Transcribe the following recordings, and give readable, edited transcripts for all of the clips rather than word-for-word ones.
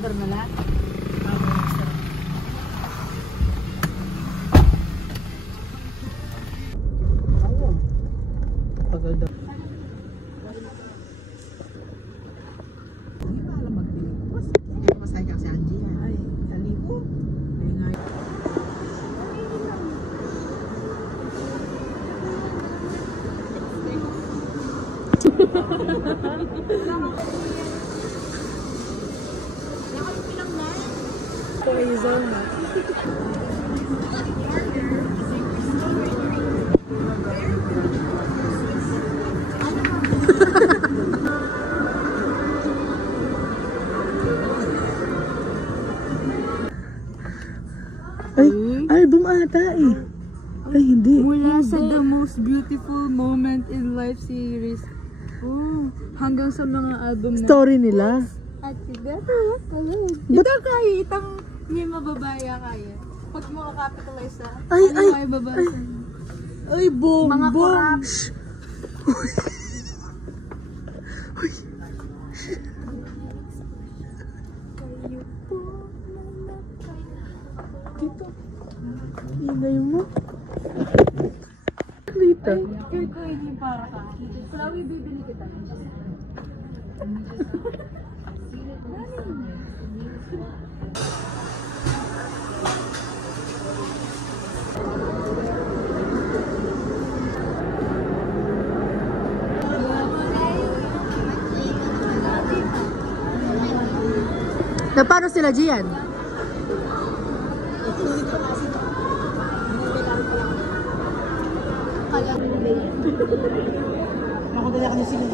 order na lang. Tagal daw. Album ata eh. Ay, hindi. Mula sa The Most Beautiful Moment in Life series. Oh, hanggang sa mga album na. Story nila. At ito kaya, itang may mababaya kaya. Pag mo capitalize sa, ano may babasa? Ay, bong, Mga bong. korap. Dito. Ingay mo. Dito. Ay, ko hindi para ka. Flowy, bibili kita. Na paano sila Gian? Nakadala ka niya sila.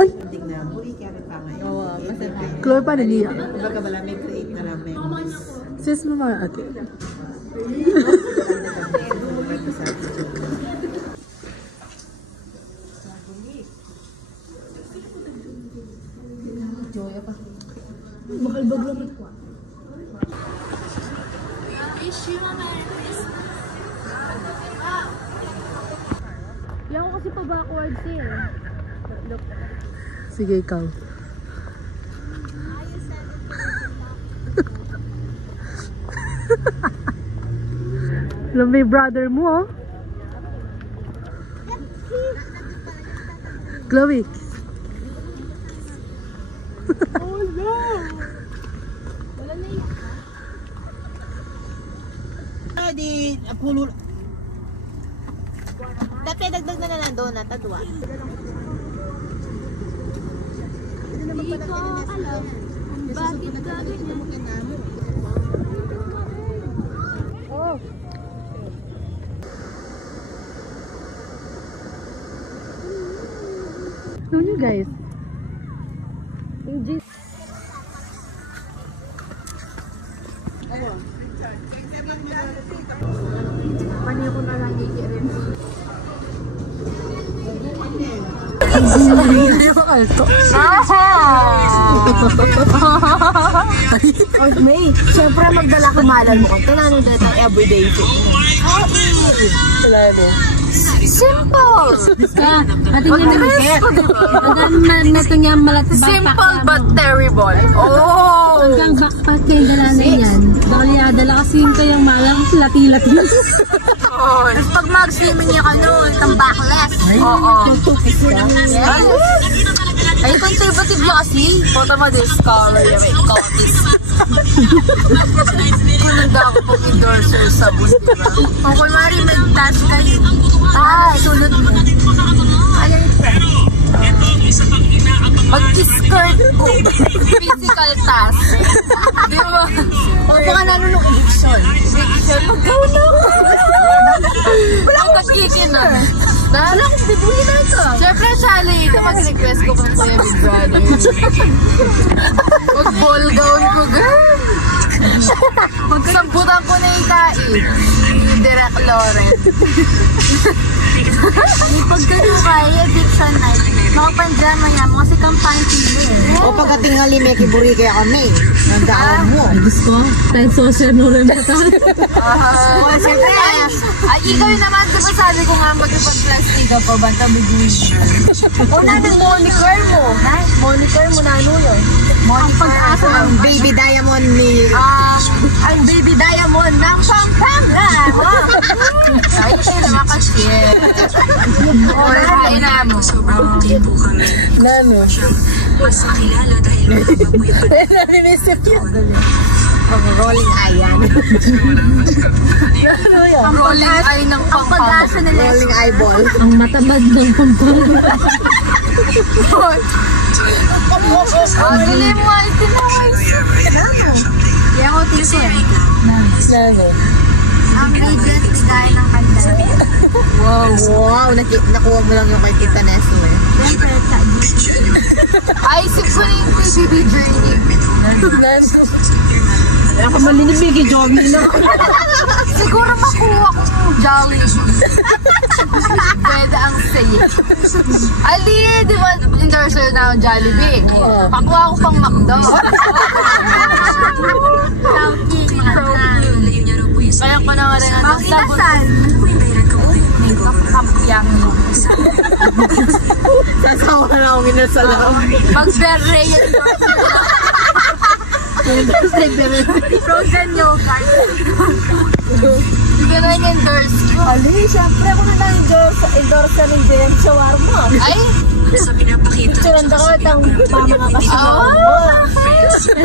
Ay! Tingnan mo, i-carry pa ngayon. Oo, masarap. Chloe, paano niya? Baga wala, may create na lang memories. Sis mo mga ate. Makalbag lang ito. Yan ko kasi pa backwards eh. Look. Sige, ikaw. Alam mo yung brother mo, oh. Chloe. Oh no! Wala na yan. Di, pulo. Dati dagdag na lang donut, tadwa. Hindi ko alam kung bakit ganyan. Oh. Ano nyo guys? Pani ko na lang ikirin. Hindi pa kalto. Oh, May, siyempre magdala ka malal mo kung tananong dito ang everyday fitness. Simple! Simple but terrible. Oh! Hanggang backpack kayo dala na yan. Baka dala kasi yung kayang malang lati-lati. Tapos pag mag-swimming niya ka noon, itong backless. Oo. Ay, conservative niya kasi. Punta mo discover yung may cotis. Kunanda ako pong endorser sa bus, diba? Kung kunwari mag-task kayo, sunod mo. Ayan siya. Mag-skirt ko. Physical task. Di ba? O baka nanonood eviction. Eviction, mag-go na ako. Wala akong kikin na. Wala akong bibuli na ito. Siyempre, Shali, ito mag-request ko kung Kuya Big Brother. Mag-ball gown ko, girl. Magsambutan ko na yung kai. Direct Lauren. Pagkano kaya, Dixon Night, mga pandrama yan, mga si Kampang Chile. O pagkatingali may kiburi kaya kami. Nandaan mo. Diyos ko, tayo social no rin ba tayo? Siyempre, ay, ikaw yun naman, diba sabi ko nga magpag-plastic ka pa, banta biguin. O natin, moniker mo. Moniker mo na ano yun? Moniker. Ang baby diamond ni... Ang baby diamond ng Pampanga. Ay, tayo naman kasi. Oras na inamo. Nano? Mas makilala dahil Naninisip yun. Mga rolling eye yan. Ano yan? Ang rolling eye ng Pampanga. Rolling eyeball. Ang matamad ng Pampanga. Ang galing mo, ay tinawag. Kaya ako tingin. Nano? Ang radiant guy ng kanda. Wow, nakuha mo lang yung kay Tita Neso eh. Ay, siguro yung PBB journey. Nano? Ako malinibig, Johnny na. Siguro makuha ko yung Jolly. Pwede ang sayo. Ali, di ba, endorser na ang Jollibee? Pakuha ko pang McDo. Kaya ko na nga rin ang Inasal. kampyang mo. Sasawa na akong inasalaw. Pag-berre yun. Frozen yogurt. Ganun endorse ko. Ali, syempre ako na endorse ka ng Jen Shawarma. Ay! sa pinapakita. Turanda ko itang mama nga kasi.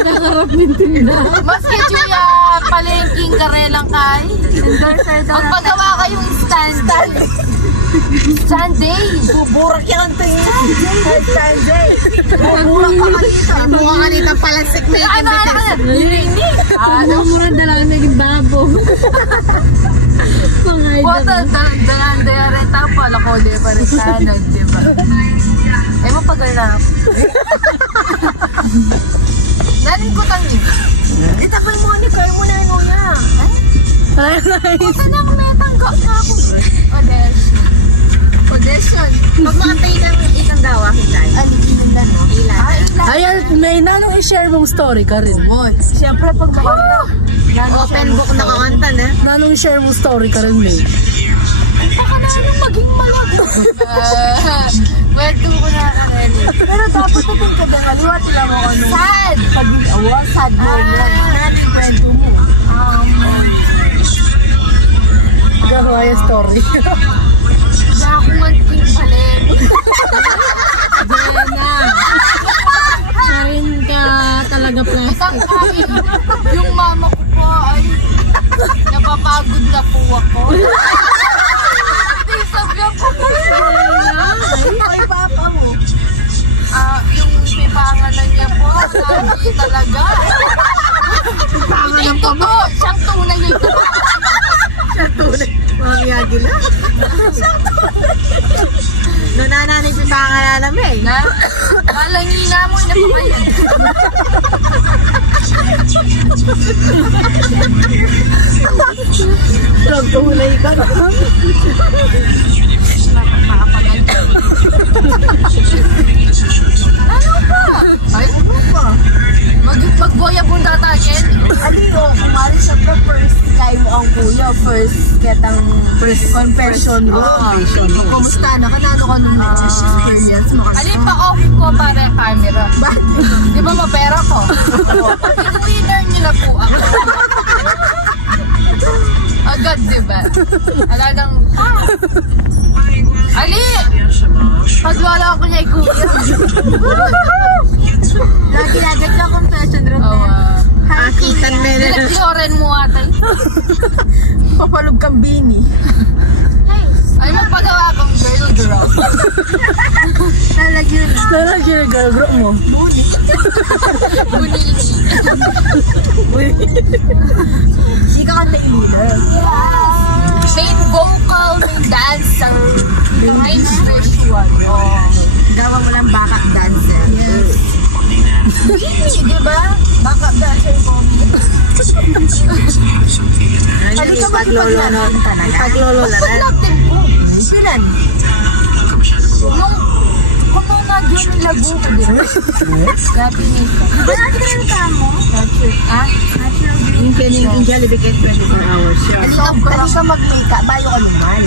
Nakakarap ng tinda. Maski Julia, palengking karelang kay. Endorser daw. Magpagawa kayong stand. Sunday. Buburak yan ang tingin. Sunday. Buburak ka kanita. Mukha kanita palansik na Ano? Ano mura dalang naging babo. Wata, dalang rin tayo pala ko, di ba rin sana, di ba? Eh, mapagal na ako. Nanin ko tangi. Kita ko yung moniker mo na ano yan. Ay, ay. Puta na akong natanggap na ako. Audition. Pag makantay ng ikang dawa, hitay. Ano, ilan na? Ilan? Ayan, may nanong i-share mong story ka rin. Siyempre, pag makanta. Open book na kakanta na. Nanong i-share mong story ka rin, May. Baka na anong maging malago. Kwento ko na kanini. Pero dapat natin kadangaliwa sila mo ano. Sad! Pag-awal, sad mo yan. Natin kwento mo. Gawa yung story. Hindi ako manting paling. Jena. Karin ka talaga plastic. Itang kain. Yung mama ko po ay napapagod na po ako. Hindi sabi ako po. Ay, papa mo. Yung pipanganan niya po, sabi talaga. Hindi totoo. Siyang tunay yung totoo. Mga miyagi na. Doon na nanin si pangalan namin. Na? Malangina mo, inapabayan. Tunay ka na. Ano pa? Ay, ano pa? Magboya bunda tayo. Aliyo, kumari sa first time mo ang kuya, first ketang first confession room. Kumusta na? Kanano ka nung experience mo? Alin pa off ko para yung camera. Di ba mapera ko? Pag-winner niyo na po ako. Agad, di ba? Ala nang... Ali! Pagwala ako niya kuya. Lagi-lagi ka confession room na. Akitan mo na. Pinag-Loren mo atay. Papalog kang bini. Ay, magpagawa akong girl. Talagyan. Nalagyan yung girl group mo. Bunini. Hindi ka kanta ilan. Main vocal, main dancer, main spiritual. Oh. Gawa mo lang backup dancer. Di ba? Baka dancer ko. Halika paglolo natin talaga. Paglolo na rin. Natin ko. Silan? Kung nagyo ng lago ko din. Grabe nito. Ba natin ka rin mo? Natural green. Yung Jollibee cake 24 hours siya. Dali ka mag-makeup. Bayo ka naman.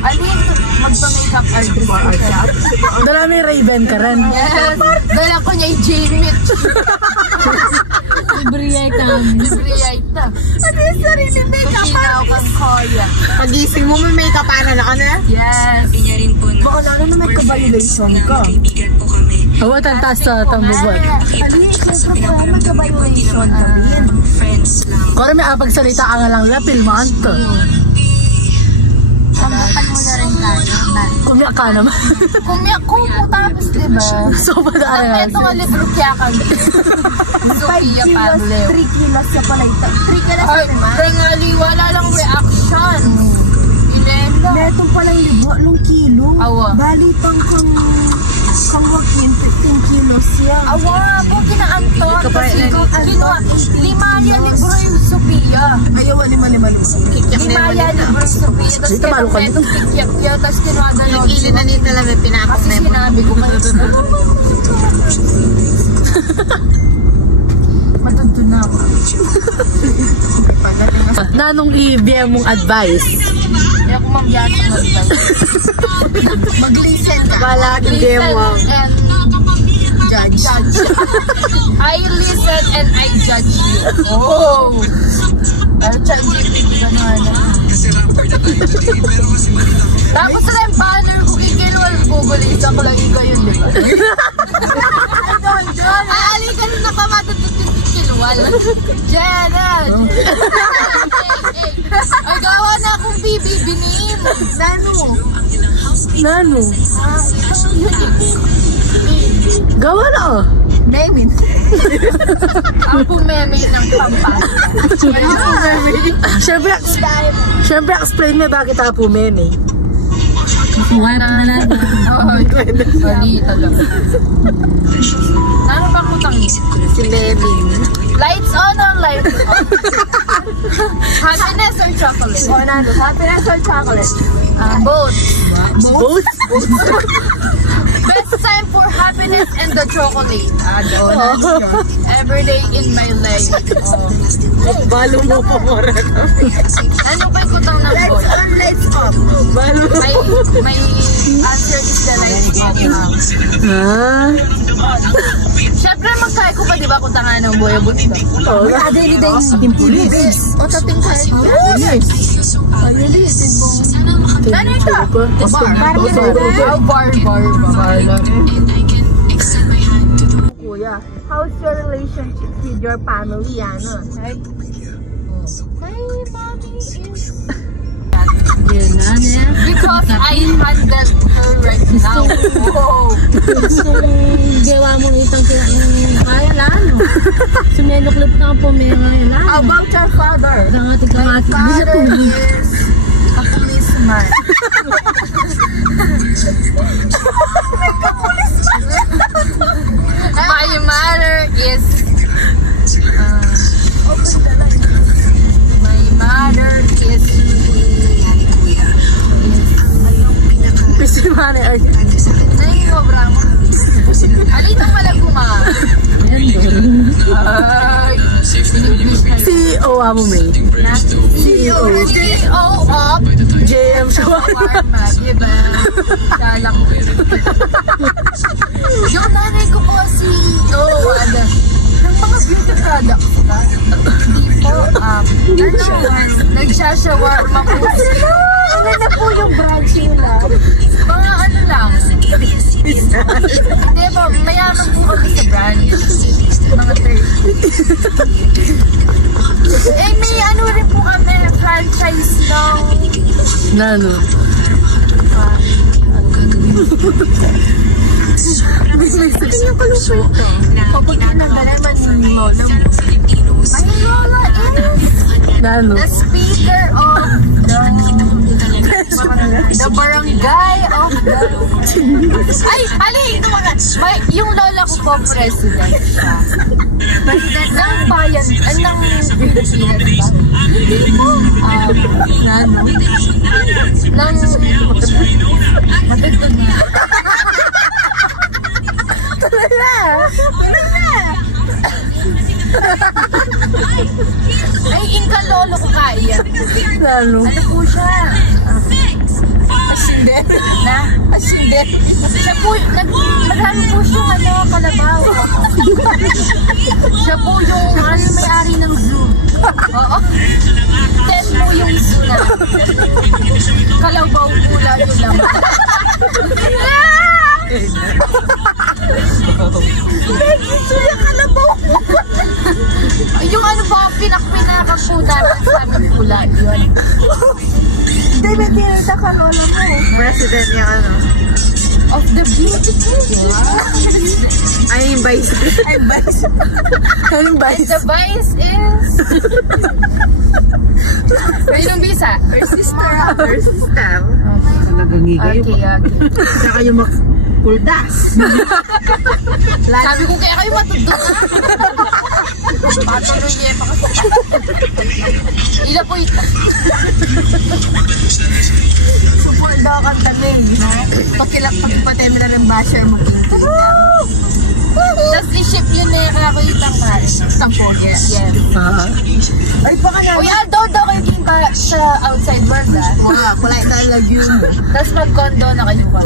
Alin, magpa-makeup artist. Dala may Raven ka rin. Yes. Dala ko niya yung J-Mitch. Libre ka. Libre yaita. Ano yung sarili makeup? Pagkinaw kang koya. Pagising mo, may makeup na ka na? Yes. Sabi niya rin po na Baka na may ka-violation ka. kaibigan po kami. Oo, tantas sa tambubot. Alin, siyempre po, may ka-violation kami. Friends lang. Kung may apagsalita ka nga lang nila, pilmaan to. Pambukan mo na rin tayo. Kumiyak ka naman. Kumiyak ko po tapos, diba? So, Ang padaan ito nga libro kaya ka. 5 Sofia kilos, Pablo. 3 kilos ka pala. 3 kilos Ay, ka naman. Rengali, wala lang reaction. Ilenda. Neto palang libo, long kilo. Awa. Bali pang kang Joaquin, 15 kilos yan. Awa, po kinaanton. Kasi kinuha, Limaya libro yung Sofia. Ayaw, lima. Limaya libro yung Sofia. Tapos Dito, malo ka kinupetong kikyak niya. Tapos kinuha gano'n. Ili na nito lang may pinakot Kasi na yung sinabi ko kayo. Matundun na ako. Nanong i-BM mong advice? Kaya kung mambiyasan Mag-listen ka. Wala kang dewa. and judge. I listen and I judge you. Oh! Pero chat GPT gano'n. Tapos na yung banner ko, ikinwal Google, isa ko lang yung gayon, di ba? Ay, alin na pa matutut yung ikinwal. Jenna! Ay, gawa na akong bibibinin. Nano? Gawa na oh. Memin. Ako meme ng Pampanga. Siyempre, explain mo bakit ako meme. Wala na lang. Mali talaga. Ano ba kutang isip ko? Si Memi. Lights on or lights off? Happiness or chocolate? O, nando, happiness or chocolate? Both. Both? Best time for happiness and the chocolate. Every day in my life. Balo mo pa mora na. Ano ba yung kutang ng boy? Lights on, lights off. Balo mo. My answer is the lights off. Siyempre magkaya ko pa diba kutangan ng boy abot ito? Oo. Daily police. O, tating kayo. Ano ito? Bar. And I can extend my hand to the Kuya, how's your relationship with your family, ano? My mommy is... Because I handled her right now. Whoa. Gawa mo itong kaya lalo. Sumeloklip na po may kaya How lalo. about your father? Dangating My father is a policeman. My mother is... my mother is... Pwede naman eh. Naiobra mo. Alito pala kuma. Ay, CEO mo may. CEO of JM Shawarma. Shawarma, diba? Dalak ko. Yung nanay ko po CEO, ng mga beauty products ba? Hindi po, nagsashawarma po. Ano na po yung branch nila? Mga ano lang. Hindi ba, mayaman po kami sa branch. Mga 30. Eh, may ano rin po kami, franchise ng... Nano? Kapag pinagalaman mo ng... My lola is Nano? the speaker of the barangay of the... Ay, ito mga... Yung lola ko po, president siya. President ng bayan, ng Pilipinas ba? Matutog na. Tuloy na! Ay, inka lolo ko kaya. Lalo. Ano po siya? Asinden. Asinden. Siya po, marami po siya, kalabaw. Siya po yung may-ari ng zoo. Oo. 10 po yung zoo na. Kalabaw po lang yung laman. Kalabaw. Yung ano ba, pinakapunta sa aming pula, yun. David, tinita ka Lola mo. President niya ano. Of the beautiful. Ay, yung vice. Anong And the vice is... Yung bisa? First system. Talagang higay. Okay. Saka yung puldas. Sabi ko kaya kayo matundok. Patuloy niya pa kasi. Ila po ito. support daw kang tamig. Pagpatay mo na rin basher mo. Tapos i-ship yun na kakakitang ka. Sampo. Yes. Ay, baka na. Uy, daw kayo kinta sa outside world Kulay talag yun. Tapos mag-condo na kayo ka.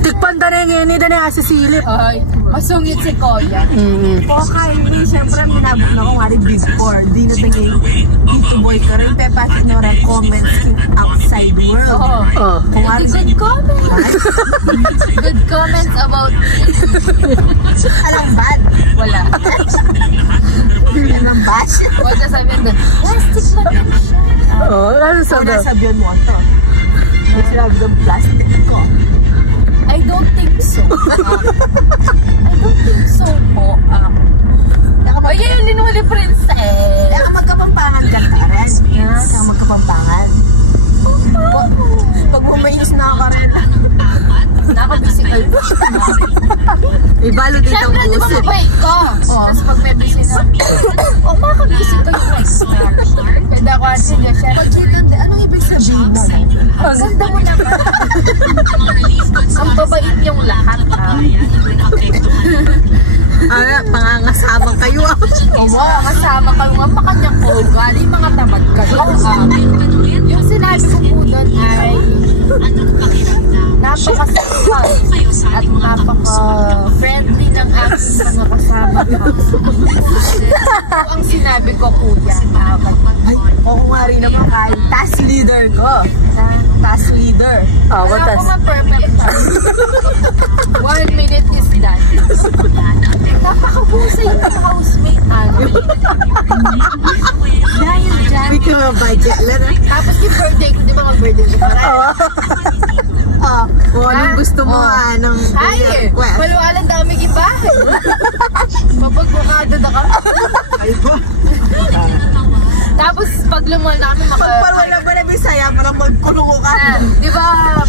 Tikpanda na yun, hindi na nasisilip. Ay, masungit si Koya. Po kayo, siyempre minabot na ko nga rin big four. Di na tingin dito boy ka rin. Pepa sinora comments in outside world. Kung nga Good comments. Good comments about alam bad. wala. Alam bash. Huwag na sabihin doon. Plastic na din siya. Ano sabihan mo ito? May love the plastic ko. I don't think so. I don't think so po. Oh, yun, linuli princess. Kaya magkapampangan ka ka rin. Kaya magkapampangan. Pag bumayos na ka rin. Naka-physical po. Ibalo dito ang Siyempre, di ba puso. mabait ko? Tapos pag may busy na, makaka-visit ko yung expert. Pwede ako atin niya siya. Anong ibig sabihin mo? Ang ganda mo naman. Ang babait yung lahat. Pangangasabang kayo. Kasama kayo nga makanyang ugali, mga tamad kayo. Yung sinabi ko po doon ay napaka-sexual at napaka-friendly ng aking mga kasama. Ang sinabi ko, kuya. Oo nga rin naman kay task leader ko. Task leader. Wala ko ma-perfect tayo. 1 minute is done. Napakabusay yung mga housemate. Dahil dyan. May ka budget lang. Tapos yung birthday ko, di ba mag-birthday ko? Anong gusto mo ng Ay! request? Maluwalang dami ibahay. Mapagmukado na ka. Tapos pag lumuwal na kami, Parang wala ba na Bisaya para magkulungo ka? di ba,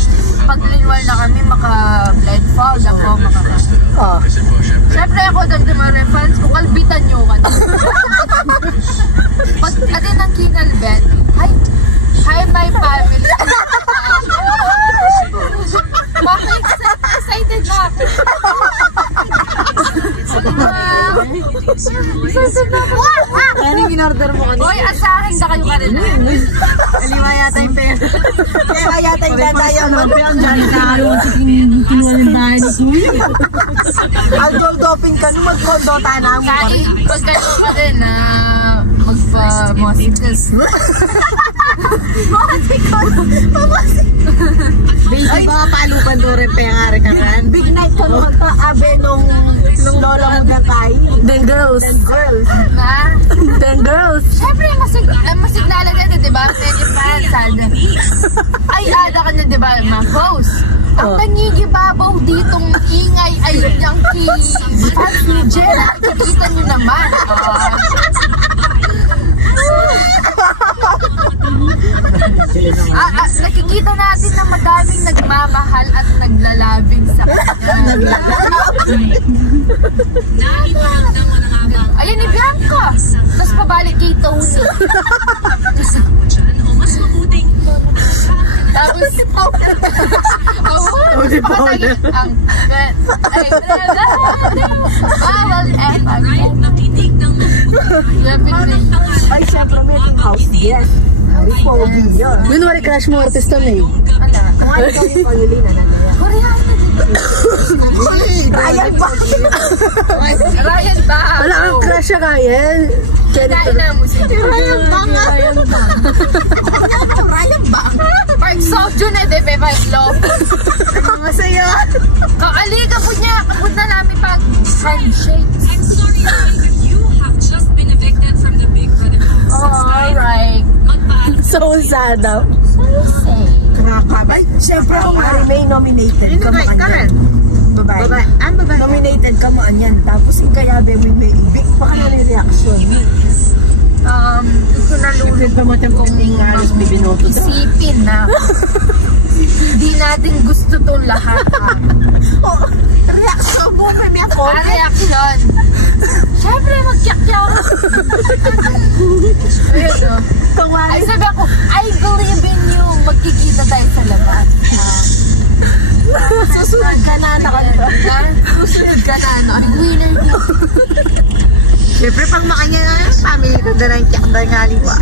pag lumuwal na kami, maka-blindfold ako, Siyempre ako doon sa mga fans ko, kalbitan nyo ka. Pag atin ang kinalbet, hi my family. Bakit excited na ako? Excited na ako. Ano yung in-order mo kanina? Hoy, asahin na kayo kanina. Aliwa yata yung pera. Kaya yata yung dadaya mo. Kinuha ng bahay ni Kuya. Al-goldopin ka nung mag-condota na mo. Kahit pag kayo ka din na magpa-mositas. Baby, baka palupan doon rin pengari ka rin. Big night ka nung magpa-abe nung lola mo na tayo. Then girls. Na? Then girls. Siyempre, masignalan ka na, diba? Many fans, sana. Ay, ada ka na, diba? Ma-host. Ang nangigibabaw ditong ingay ay yung fans ni Jenna. Nakikita nyo naman. Nakikita natin na madaming nagmamahal at naglalabing sa kanya. Ayan ni Bianca. Tapos pabalik kay Tony. Tapos, pakatagin ang bawal and Ay, syempre may ating house guest. Ripogi yun. Yun wala crush mo artista na eh. Kung ano ikaw yung Paulina na nila. Ryan ba? Ryan ba? Wala kang crush siya Kyle. Kinain na mo siya. Ryan ba nga? Ryan ba? Park Soju na de Beba Love. Masaya. Kakaliga po niya. Kapag na namin pag handshake. I'm sorry, you have just been evicted from the Big Brother house. Oh, alright. So sad daw. Ay, syempre kung May nominated ka mo andyan. Babae. Babae. Nominated ka mo andyan. Tapos ikayabe mo may ibig. Baka na yung reaction. Ito na Siyempre pa mo tiyang kung ingalos bibinoto daw. isipin na. Hindi natin gusto itong lahat. Reaction mo, may ako. Reaction. Siyempre, mag-kyak-kyak. Ayun o. Ay, sabi ako, I believe in you. Magkikita tayo sa labas. Susunod ka na, Susunod ka na. Winner ka. Siyempre, pang makanya na yung family ko na lang tiyak na nga liwa.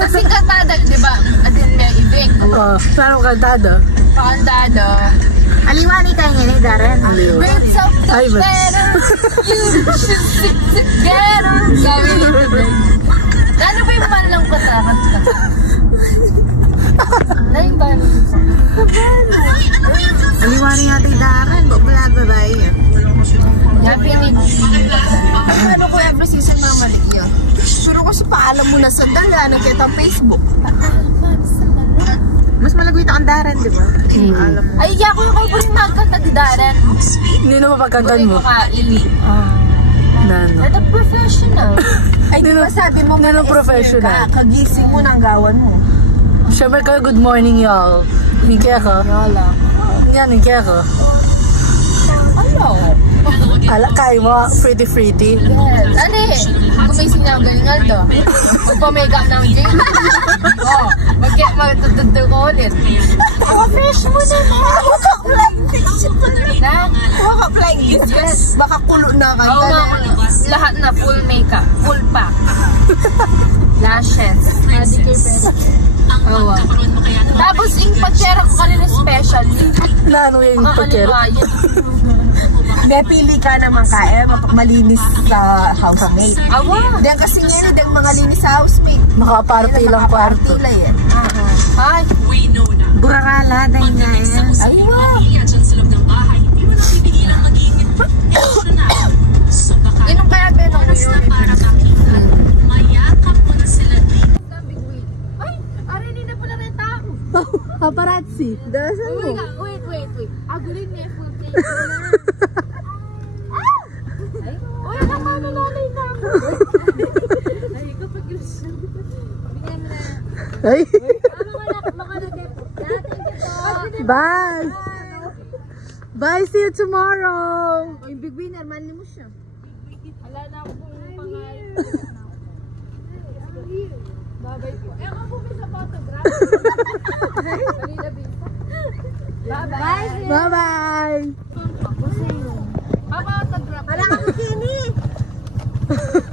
Kasi kantada, di ba? Atin may ibig. Oh, parang kantado. Pakantado. Aliwani tayo nga ni Darren. Birds of the Ay, ba? feather, you should stick together. Sabi ni ano ba yung malang patakot ka? Ano yung malang Aliwani nga tayo Darren. Bukulato tayo. Happy ni Ano ko every season mamalik yun? Pero kasi paalam mo na sa dala, nakita ang Facebook. Mas malagwit ang Darren, di ba? Alam mo. ay, ako yung kayo yung magkanta ni Darren. Hindi na mapagkantan mo. Makaili. Nano. Ito professional. Ay, di ba sabi mo, Nano professional. Kagising mo ng gawan mo. Siyempre kayo, good morning y'all. Hindi ka. Wala. Yan, hindi ka. Ano? Kayo mo, pretty. Yes. Ano eh? Gumising na ang galingan to. Magpa-makeup ng gym. Oh, magtutugtog ko ulit. Ako fresh mo naman. Baka flying fish. Na? Baka flying fish. Yes. Baka kulo na kayo. Oo nga. Lahat na full makeup. Full pack. Lashes. Oo. Tapos yung patsera ko kanina specially. Nano yung pagkero. Hindi, pili ka naman kaya malinis sa housemate. Awa. Diyan kasi ngayon, diyan mga linis sa housemate. Makaparty lang kwarto. Party lang yan. Ay. Burakala, dahil nga yan. Ay, wow. Ganun kaya ganun yun. Ay, arinin na pala ng tao. Paparazzi. Dasan mo. Wait. Agulin niya full cake. Uy, nakakalala na ako. Ay, kapag Bigyan mo na. Ay. Thank you po. Bye. Bye, see you tomorrow. Yung big winner, manli mo siya. Wala na ako pong pangalan. Bye-bye po. Eh, ako po sa photograph. Bye-bye. Bye-bye. Papa-autograph. Wala kang kini.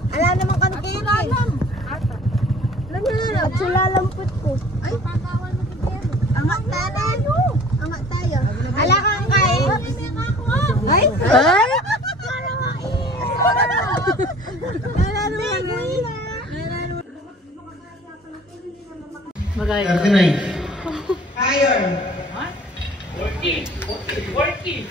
Wala naman kang kini. Alam. Alam niyo na. At sulalampot ko. Ay, pakawan mo din. Angat tayo. Angat tayo. Wala kang kain. Ay? Ay? Magaya. 39. Higher. 41.5.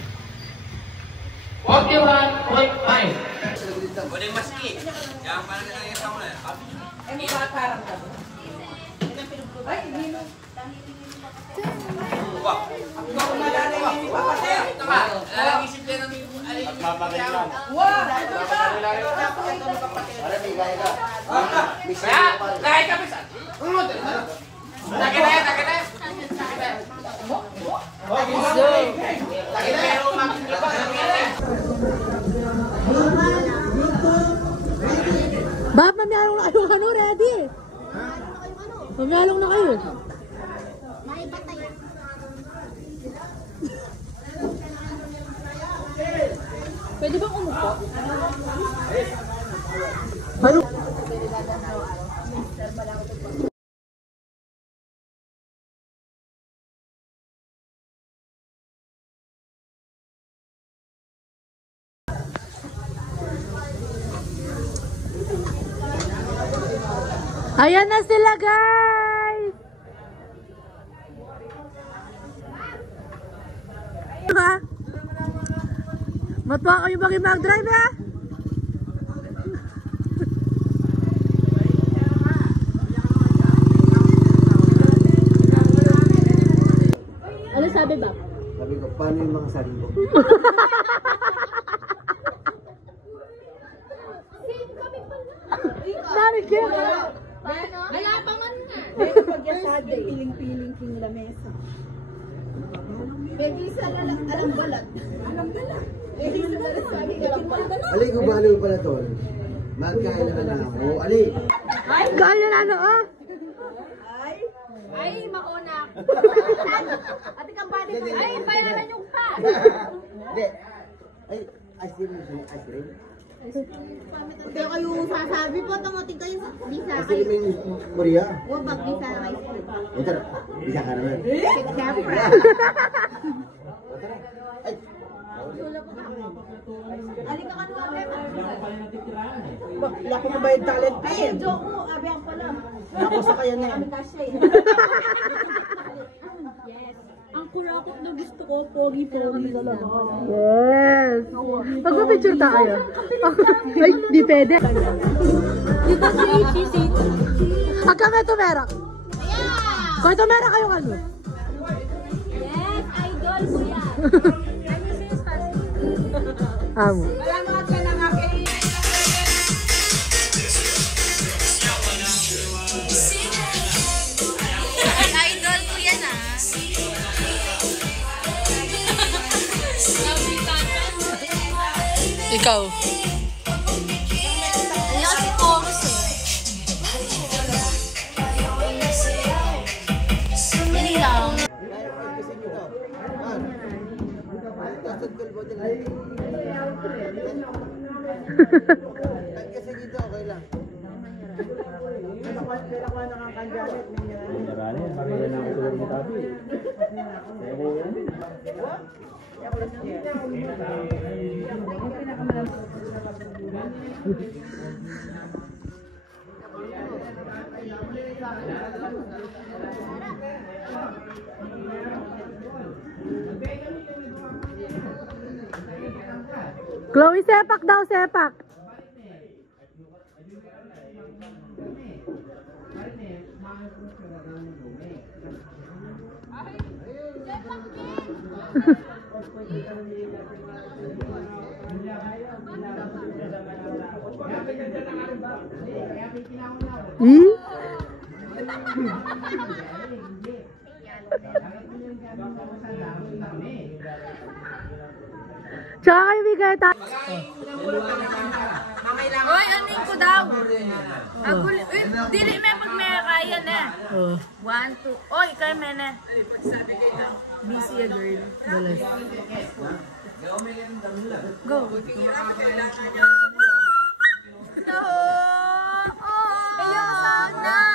mamiyalong na kayo. Ano, ready? Mamiyalong na kayo. Pwede bang umupo? Ano? Ayan na sila, guys! Ha? Matuwa kayo bagay mag-drive, ha? Ano sabi ba? Sabi ko, paano yung mga sarili ko? Dari kayo! Alabangan nga. Pagyasade. Piling-piling king lamesa. Pwede sa alam balat. Alam balat. Alay, gubalo pala to. Magkain na ako. Alay! Gaya na ano, ah! Ay, makunak. Ate kang body ko. Ay, bayaran yung pa. Hindi. Ay, ice cream mo. Ice cream? Kaya kayo sasabi po, tumating kayo. Di sa Ice cream yung Korea. Wabag, di sa ice cream. O tara, bisa ka naman. Siyempre. Ay, Alika ka nung abe. Lako mo ba yung talent pin? Joke mo, abe ang pala. Lako sa kaya na yan. Ang kurakot na gusto ko, pogi-pogi talaga. Yes! Pag-picture tayo. Ay, di pwede. Dito si Ichi. Ang kami tumera. Kung tumera kayong ano? Yes, idol ko yan. Amo. Salamat ka lang aking. Idol ko yan ah. Ikaw. Ano kasi chorus eh. Dali lang. kasi dito, okay lang. Chloe, sepak daw, sepak. Tsaka kayo bigay tayo. Hoy, anin ko daw. Agul, dili may pag may kaya na. 1, 2. Oy, kay mena. Busy a girl. Go. No. Oh, na.